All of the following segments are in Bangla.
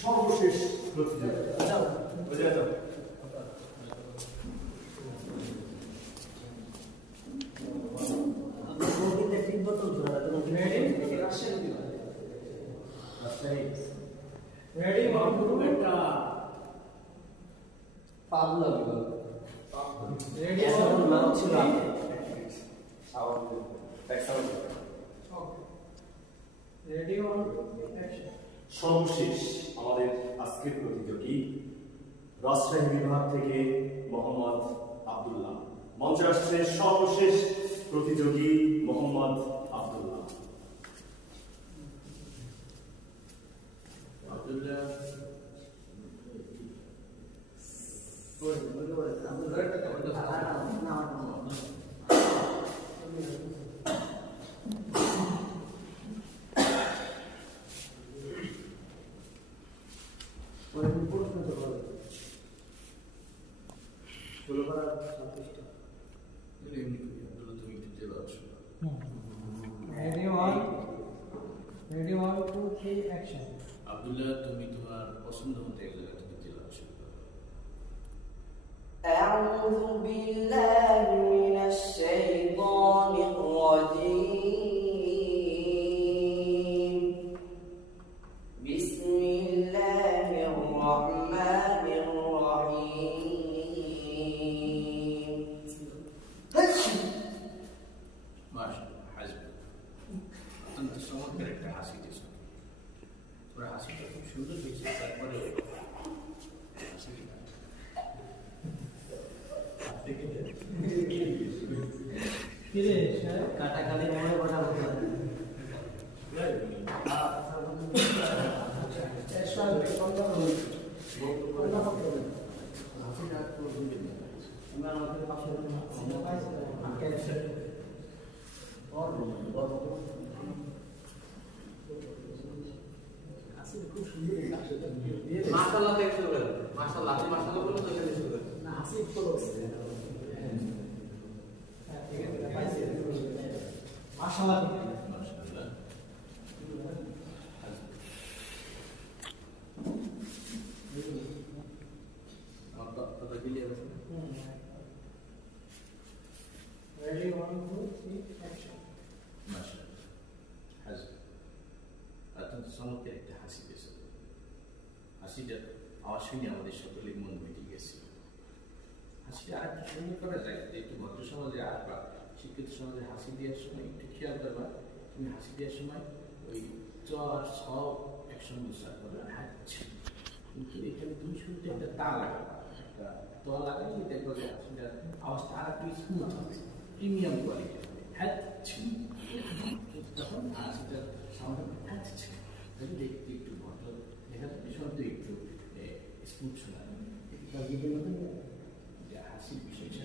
সর্বশেষ প্রতিযোগিতা Ready, one, two, Pablo. ready, one, two, three. Ready, one, action. সর্বশেষ আমাদের আজকের প্রতিযোগী রাজশাহী বিভাগ থেকে মোহাম্মদ আব্দুল্লাহ। মঞ্চে আসছে সর্বশেষ প্রতিযোগী Mohammad Abdullah. Ready, one, two, three, action. Abdullah, তুমি তোমার পছন্দ মতো এক জায়গা থেকে তেলাওয়াত শুরু করো। أعوذ بالله من الشيطان الرجيم. بسم الله الرحمن الرحيم. মাশাআল্লাহ, হাসবুক। অত্যন্ত চমৎকার একটা হাসি দিয়েছো। তোর হাসিটা খুব সুন্দর হয়েছে। তারপরে কাটা কালি মনে কথা বলতে মাশাআল্লাহ থেকে শুরু করেন। মাশাআল্লাহ, আপনি মাশাআল্লাহ বলুন তো এখানে শুরু করেন। না, হাসি করো। মাশাআল্লাহ। মাশাআল্লাহ। কথা ক্লিয়ার আছে? Ready, one, two, three, action. মাশাআল্লাহ, হাসবুক। অত্যন্ত চমৎকার একটা হাসি দিয়েছো। হাসিটা আওয়াজ শুনে আমাদের সকলের মন মিটে গেছে। হাসিটা আর একটু সুন্দর করা যায়, একটু ভদ্র সমাজে আসবা, শিক্ষিত সমাজে হাসি দেওয়ার সময় একটু খেয়াল করবা। তুমি হাসি দেওয়ার সময় ওই চর সব একসঙ্গে উচ্চারণ করবে, হাসছি। কিন্তু এখানে তুমি শুনতে একটা তা লাগাবা, একটা ত লাগালে দেখবে যে হাসিটা আওয়াজটা আর একটু স্মুথ হবে, প্রিমিয়াম কোয়ালিটি হবে। হাসছি, তখন হাসিটা সাউন্ড হাসছি, দেখতে একটু ভদ্র দেখা যাবে, শব্দ একটু স্মুথ শোনা যাবে। হাসির বিষয়টা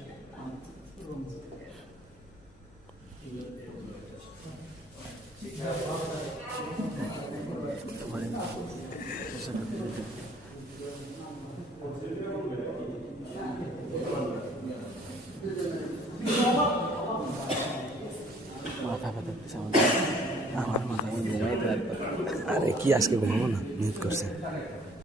আরে কি আজকে ঘুমাবো না নিয়ত করছে।